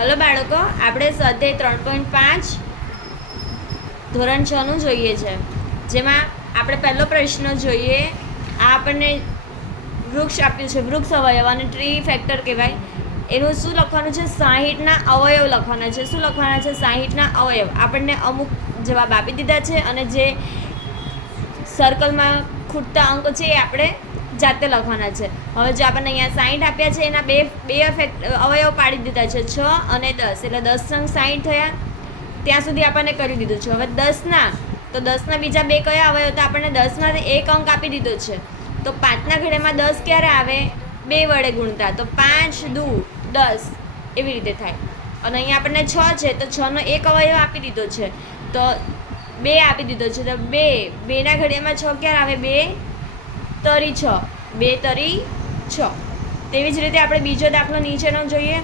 Hello બાળકો, આપણે સ્વાધ્યાય 3.5 ધોરણ 6નું જોઈએ છે, જેમાં આપણે પહેલો પ્રશ્ન જોઈએ. આ આપણને વૃક્ષ આપ્યું છે, વૃક્ષ અવયવ અને ટ્રી ફેક્ટર કહેવાય. એનું શું લખવાનું છે? 60ના અવયવ લખવાના છે. શું લખવાના છે? 60ના અવયવ. આપણને અમુક જવાબ આપી દીધા છે અને જે સર્કલમાં ખૂટતા અંક છે એ આપણે જાતે લખવાના છે. હવે જો આપણને અહીંયા 60 આપ્યા છે, એના બે અવયવ પાડી દીધા છે, 6 અને 10. એટલે 10 સંગ 60 થયા. ત્યાં સુધી આપણને કરી દીધું છે. હવે 10ના બીજા બે કયા અવયવ? તો આપણને 10માંથી એક અંક આપી દીધો છે. તો 5ના ઘડિયામાં 10 ક્યારે આવે? 2 વડે ગુણતા. તો 5 દુ 10 એવી રીતે થાય. અને અહીંયા આપણને 6 છે, તો 6નો એક અવયવ આપી દીધો છે, તો 2 આપી દીધો છે. તો 2ના ઘડિયામાં 6 ક્યારે આવે? 2 તરી 6. 2 તરી 6. તેવી જ રીતે આપણે બીજો દાખલો નીચેનો જોઈએ.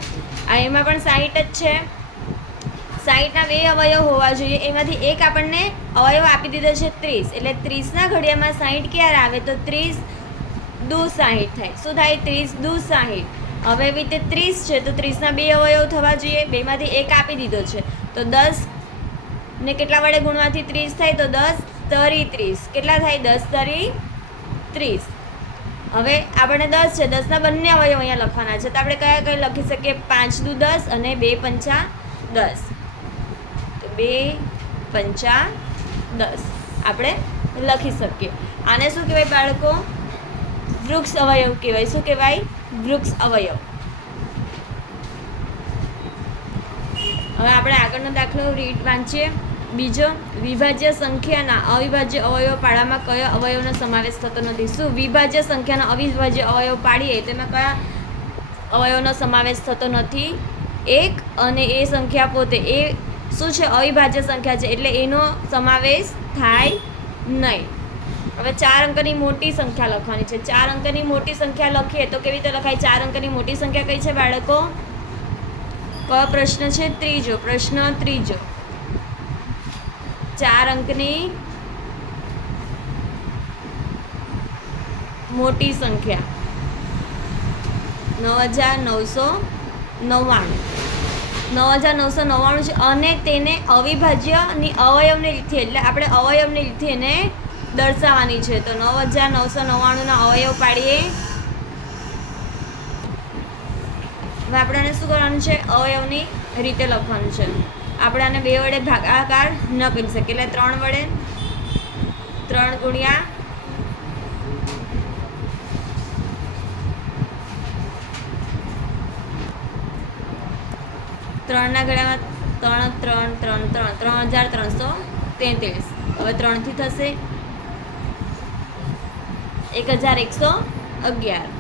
આ એમાં પણ 60 જ છે. 60ના બે અવયવ હોવા જોઈએ. એમાંથી એક આપણને અવયવ આપી દીધો છે 30. એટલે 30ના ઘડિયામાં 60 ક્યારે આવે? તો 30 દુ 60 થાય. શું થાય? 30 દુ 60. હવે એવી રીતે 30 છે, તો 30ના બે અવયવ થવા જોઈએ. બેમાંથી એક આપી દીધો છે, તો 10 ને કેટલા વડે ગુણવાથી 30 થાય? તો 10 તરી 30. કેટલા થાય? 10 તરી 30. હવે આપણને 10 છે, 10ના બંને અવયવ અહીંયા લખવાના છે. તો આપણે કયા કઈ લખી શકીએ? 5 દુ 10 અને 2 પંચા 10. તો 2 પંચા 10 આપણે લખી શકીએ. આને શું કહેવાય બાળકો? વૃક્ષ અવયવ કહેવાય. શું કહેવાય? વૃક્ષ અવયવ. હવે આપણે આગળનો દાખલો વાંચીએ. બીજો, વિભાજ્ય સંખ્યાના અવિભાજ્ય અવયવ પાડવામાં કયા અવયવનો સમાવેશ થતો નથી? શું વિભાજ્ય સંખ્યાના અવિભાજ્ય અવયવ પાડીએ તેમાં કયા અવયવનો સમાવેશ થતો નથી? 1 અને એ સંખ્યા પોતે એ શું છે? અવિભાજ્ય સંખ્યા છે, એટલે એનો સમાવેશ થાય નહીં. હવે 4 અંકની મોટી સંખ્યા લખવાની છે. 4 અંકની મોટી સંખ્યા લખીએ તો કેવી રીતે લખાય? 4 અંકની મોટી સંખ્યા કઈ છે બાળકો? કયો પ્રશ્ન છે? ત્રીજો. પ્રશ્ન ત્રીજો. 4 અંકની મોટી સંખ્યા 9999. 9999 છે અને તેને અવિભાજ્યની અવયવની રીતથી, એટલે આપણે અવયવની રીતથી એને દર્શાવવાની છે. તો 9999ના અવયવ પાડીએ. હવે આપણે આને શું કરવાનું છે? અવયવની રીતે લખવાનું છે. આપણે આને 2 વડે ભાગાકાર ન કરી શકીએ, એટલે 3 વડે 3 ગુણ્યા 3ના ઘડિયામાં 3 3 3 3 3333. હવે 3 થી થશે 1111.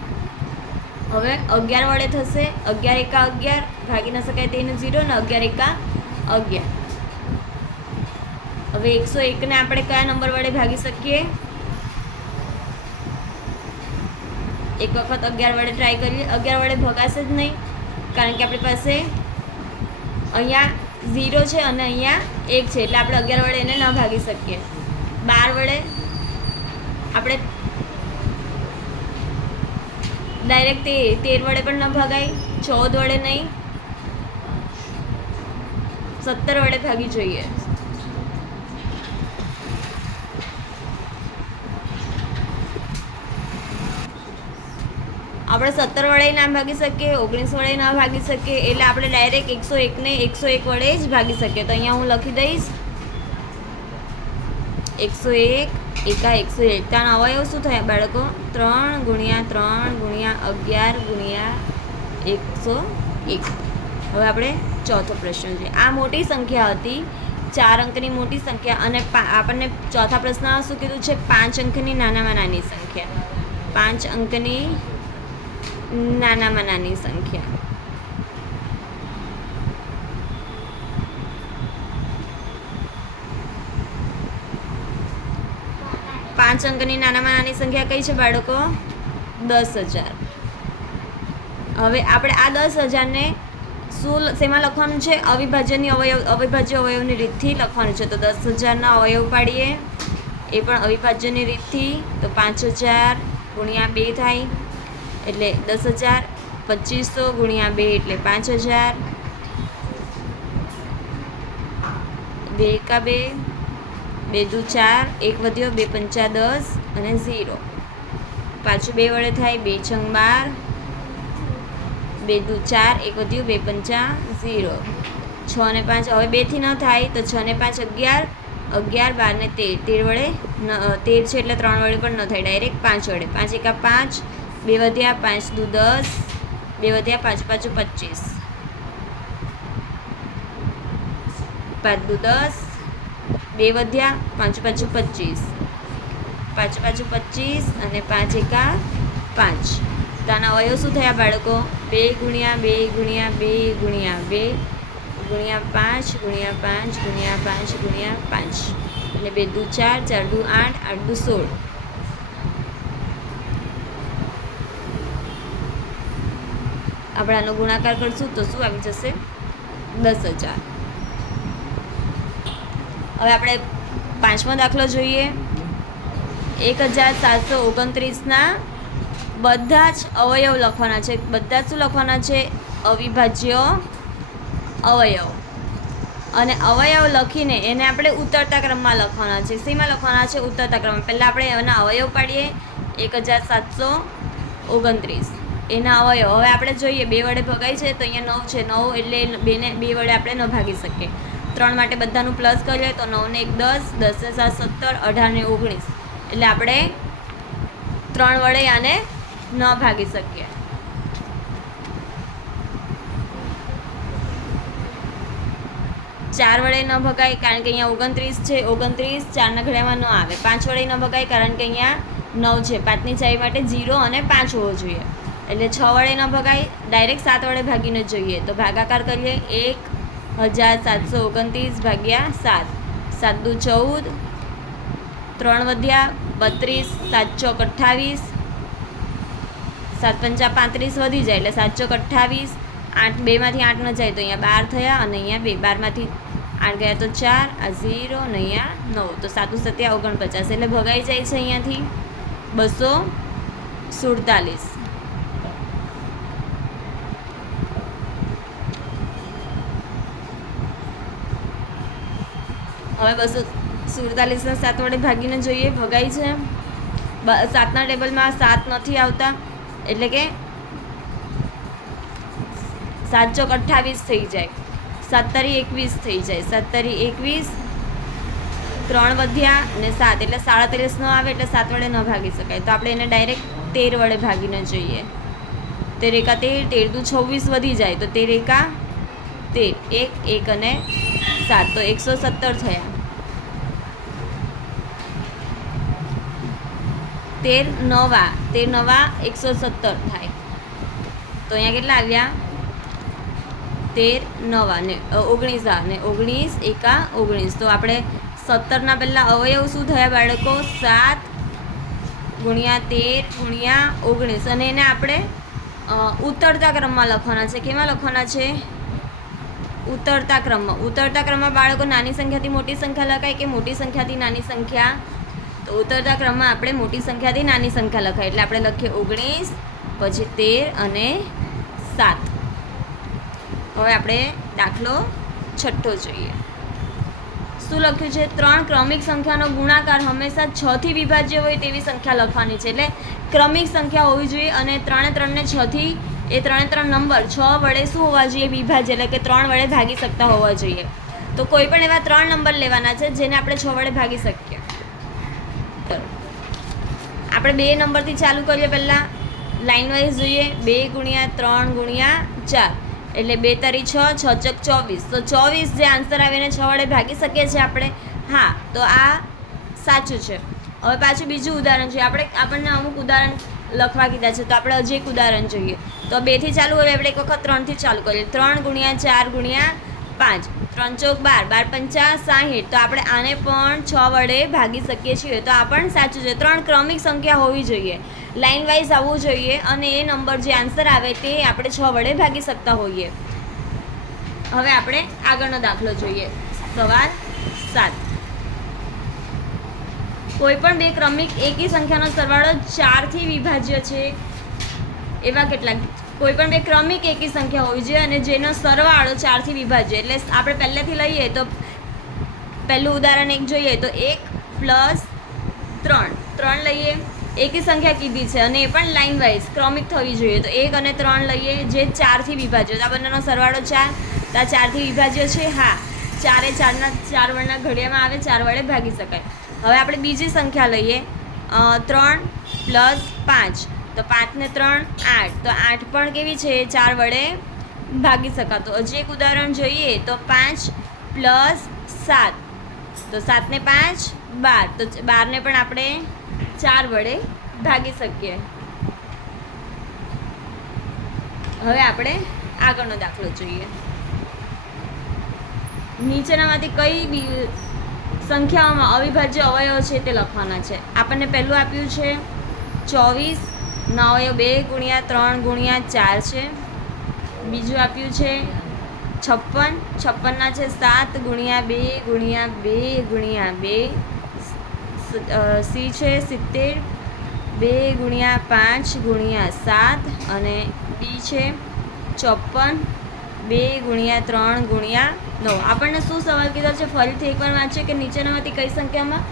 હવે 11 વડે થશે 11 એકા 11, ભાગી ન શકાય તેનું 0, ને 11 એકા 11. હવે 101 ને આપણે કયા નંબર વડે ભાગી શકીએ? એક વખત 11 વડે ટ્રાય કરીએ. 11 વડે ભગાશે જ નહીં, કારણ કે આપણી પાસે અહીંયા 0 છે અને અહીંયા 1 છે, એટલે આપણે 11 વડે એને ન ભાગી શકીએ. 12 વડે આપણે ડાયરેક્ટ 13 વડે પણ ન ભગાય, 14 વડે નહીં, 17 વડે ભાગી જોઈએ. આપણે 17 વડે ના ભાગી શકીએ, 19 વડે ના ભાગી શકીએ, એટલે આપણે ડાયરેક્ટ 101 ને 101 વડે જ ભાગી શકીએ. તો અહીંયા હું લખી દઈશ 101 એકા 101. ત્યાંના અવયવ શું થયા બાળકો? 3 ગુણ્યા 3 ગુણ્યા 11 ગુણ્યા 101. હવે આપણે ચોથો પ્રશ્ન જોઈએ. આ મોટી સંખ્યા હતી, 4 અંકની મોટી સંખ્યા, અને આપણને ચોથા પ્રશ્નમાં શું કીધું છે? 5 અંકની નાનામાં નાની સંખ્યા. 5 અંકની નાનામાં નાની સંખ્યા. પાંચ અંકની નાનામાં નાની સંખ્યા કઈ છે બાળકો? 10,000. હવે આપણે આ 10,000ને શેમાં લખવાનું છે? અવિભાજ્ય અવયવની રીતથી લખવાનું છે. તો 10,000ના અવયવ પાડીએ, એ પણ અવિભાજ્યની રીતથી. તો 5000 ગુણ્યા 2 થાય, એટલે 10,000. 2500 ગુણ્યા 2 એટલે 5000. 2 એકા 2, 2 દુ 4, 1 વધ્યો, 2 પંચા 10 અને 0. પાછું 2 વડે થાય, 2 છંગ 12, 2 દુ 4, 1 વધ્યું, 2 પંચા 0. 6 ને 5 હવે 2 થી ન થાય તો 6 ને 5 11, 11, 12 ને 13, 13 વડે 13 છે એટલે 3 વડે પણ ન થાય, ડાયરેક્ટ 5 વડે. 5 એકા 5, 2 વધ્યા, 5 દુ 10, 2 વધ્યા, 5 પાછું 25, 5 દુ 10, 2 વધ્યા, 5 પાછું 25, 5 પાછું 25 અને 5 એકા 5. તો આના અવયવ શું થયા બાળકો? 2 ગુણ્યા 2 ગુણ્યા 2 ગુણ્યા 2 ગુણ્યા 5 ગુણ્યા 5 ગુણ્યા 5 ગુણ્યા 5 અને 2 દુ 4, 4 દુ 8, 8 દુ 16. આપણે આનો ગુણાકાર કરશું તો શું આવી જશે? 10,000. હવે આપણે 5મો દાખલો જોઈએ. 1729ના બધા જ અવયવ લખવાના છે. બધા જ શું લખવાના છે? અવિભાજ્ય અવયવ. અને અવયવ લખીને એને આપણે ઉતરતા ક્રમમાં લખવાના છે. શેમાં લખવાના છે? ઉતરતા ક્રમમાં. પહેલાં આપણે એના અવયવ પાડીએ. 1729 એના અવયવ. હવે આપણે જોઈએ 2 વડે ભગાય છે તો અહીંયા 9 છે. 9 એટલે 2 વડે આપણે ન ભાગી શકીએ. 3 માટે બધાનું પ્લસ કરીએ તો 9 ને 1 10, 10 ને 7 17, 18 ને 19 એટલે આપણે 3 વડે આને ન ભાગી શકીએ. ચાર વડે ન ભગાય કારણ કે અહીંયા 29 છે. 29 4ના ઘડિયામાં ન આવે. 5 વડે ન ભગાય કારણ કે અહીંયા 9 છે. 5ની ચાવી માટે 0 અને 5 હોવો જોઈએ. એટલે 6 વડે ન ભગાય, ડાયરેક્ટ 7 વડે ભાગીને જોઈએ. તો ભાગાકાર કરીએ. 1729 ભાગ્યા 7, 7 દુ 14, 3 વધ્યા 32, 7 ચોક 28, 7 પંચા 35 વધી જાય એટલે 7 ચોક 28, 8 2માંથી 8 ન જાય તો અહીંયા 12 થયા અને અહીંયા 2, 12માંથી 8 ગયા તો 4, આ 0 અને અહીંયા 9 તો 7 7 49 એટલે ભગાઈ જાય છે અહીંયાથી 247. હવે 247ને 7 વડે ભાગીને જોઈએ. ભગાઈ છે. 7ના ટેબલમાં 7 નથી આવતા એટલે કે 7 ચોક 28 થઈ જાય. 7 તારી 21 થઈ જાય. 7 તારી 21, 3 વધ્યા અને 7 એટલે 37 ન આવે એટલે 7 વડે ન ભાગી શકાય. તો આપણે એને ડાયરેક્ટ 13 વડે ભાગીને જોઈએ. 13 એકા 13, 13 દુ 26 વધી જાય તો 13 એકા 13, 1 1 અને 7 તો 117 થયા. 13 નવા 117 થાય. તો અહીંયા કેટલા આવ્યા? 13 નવા ને 19 ને 19 એકા 19. તો આપણે 17ના પહેલાં અવયવ શું થયા બાળકો? 7 ગુણ્યા 13 ગુણ્યા 19 અને એને આપણે ઉતરતા ક્રમમાં લખવાના છે. કેમાં લખવાના છે? ઉતરતા ક્રમમાં. ઉતરતા ક્રમમાં બાળકો નાની સંખ્યાથી મોટી સંખ્યા લખાય કે મોટી સંખ્યાથી નાની સંખ્યા? તો ઉતરતા ક્રમમાં આપણે મોટી સંખ્યાથી નાની સંખ્યા લખાય એટલે આપણે લખીએ 19, પછી 13 અને 7. હવે આપણે દાખલો 6 જોઈએ. શું લખ્યું છે? 3 ક્રમિક સંખ્યાનો ગુણાકાર હંમેશા 6 થી વિભાજ્ય હોય તેવી સંખ્યા લખવાની છે. એટલે ક્રમિક સંખ્યા હોવી જોઈએ અને 3 3 ને 6 થી એ 3 3 નંબર 6 વડે શું હોવા જોઈએ? વિભાજ્ય એટલે કે 3 વડે ભાગી શકતા હોવા જોઈએ. તો કોઈ પણ એવા 3 નંબર લેવાના છે જેને આપણે 6 વડે ભાગી શકીએ. આપણે 2 નંબરથી ચાલુ કરીએ. પહેલાં લાઇન વાઇઝ જોઈએ. 2 ગુણ્યા 3 ગુણ્યા 4 એટલે 2 તારી 6, 6 ચોક 24. તો 24 જે આન્સર આવે એને 6 વડે ભાગી શકીએ છીએ આપણે. હા, તો આ સાચું છે. હવે પાછું બીજું ઉદાહરણ જોઈએ. આપણને અમુક ઉદાહરણ લખવા કીધા છે તો આપણે હજી એક ઉદાહરણ જોઈએ. તો 2 થી ચાલુ કરીએ. આપણે એક વખત 3 થી ચાલુ કરીએ. 3 ગુણ્યા 4 ગુણ્યા 5, 3 ચોક 12, 12 પંચા 60. તો આપણે આને પણ 6 વડે ભાગી શકીએ છીએ. તો આ પણ સાચું છે. 3 ક્રમિક સંખ્યા હોવી જોઈએ, લાઇન વાઇઝ આવવું જોઈએ અને એ નંબર જે આન્સર આવે તે આપણે 6 વડે ભાગી શકતા હોઈએ. હવે આપણે આગળનો દાખલો જોઈએ. સવાલ 7. કોઈ પણ 2 ક્રમિક એકી સંખ્યાનો સરવાળો 4 થી વિભાજ્ય છે એવા કેટલાક. કોઈ પણ 2 ક્રમિક એકી સંખ્યા હોવી જોઈએ અને જેનો સરવાળો 4 થી વિભાજ્ય. એટલે આપણે પહેલેથી લઈએ તો પહેલું ઉદાહરણ એક જોઈએ તો 1 + 3 લઈએ. એકી સંખ્યા કીધી છે અને એ પણ લાઇન વાઇઝ ક્રમિક થવી જોઈએ. તો 1 અને 3 લઈએ જે 4થી વિભાજ્ય. આ બંનેનો સરવાળો 4. તો આ 4થી વિભાજ્ય છે. હા, 4 એ 4 વડના ઘડિયામાં આવે, 4 વડે ભાગી શકાય. હવે આપણે બીજી સંખ્યા લઈએ 3 + 5. તો 5 ને 3 8. તો 8 પણ કેવી છે? 4 વડે ભાગી શકાતું. હજી એક ઉદાહરણ જોઈએ તો 5 + 7. તો 7 ને 5 12. તો 12 ને પણ આપણે 4 વડે ભાગી શકીએ. હવે આપણે આગળનો દાખલો જોઈએ. નીચેનામાંથી કઈ સંખ્યાઓમાં અવિભાજ્ય અવયવ છે તે લખવાના છે. આપણને પહેલું આપ્યું છે 24 ના અવયવ 2 × 3 × 4 છે. બીજું આપ્યું છે 56. 56 ના છે 7 × 2 × 2 × 2. સી છે 70 2 × 5 × 7. અને ડી છે 54 2 × 3 × 9. આપણને શું સવાલ કીધો છે? ફરીથી એકવાર વાંચીએ કે નીચેનામાંથી કઈ સંખ્યામાં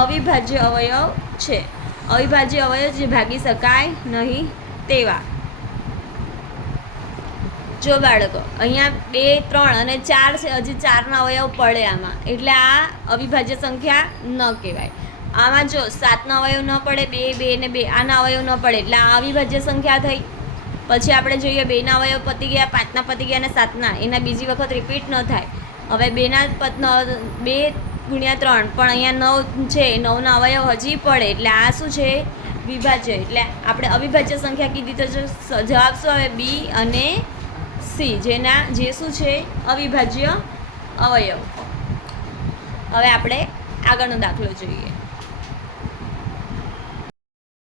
અવિભાજ્ય અવયવ છે. અવિભાજ્ય અવયવ જે ભાગી શકાય નહીં તેવા. જો બાળકો, અહીંયા 2 3 અને 4 છે. હજી 4ના અવયવ પડે આમાં, એટલે આ અવિભાજ્ય સંખ્યા ન કહેવાય. આમાં જો 7નો અવયવ ન પડે, 2 2 ને 2 આના અવયવ ન પડે, એટલે આ અવિભાજ્ય સંખ્યા થઈ. પછી આપણે જોઈએ 2ના અવયવ પતી ગયા, 5ના પતી ગયા અને 7ના, એના બીજી વખત રિપીટ ન થાય. હવે 2 × 3 પણ અહીંયા 9 છે, 9ના અવયવ હજી પડે, એટલે આ શું છે? વિભાજ્ય. એટલે આપણે અવિભાજ્ય સંખ્યા કીધી તો જવાબ શું આવે? બી અને સી, જે શું છે? અવિભાજ્ય અવયવ. હવે આપણે આગળનો દાખલો જોઈએ.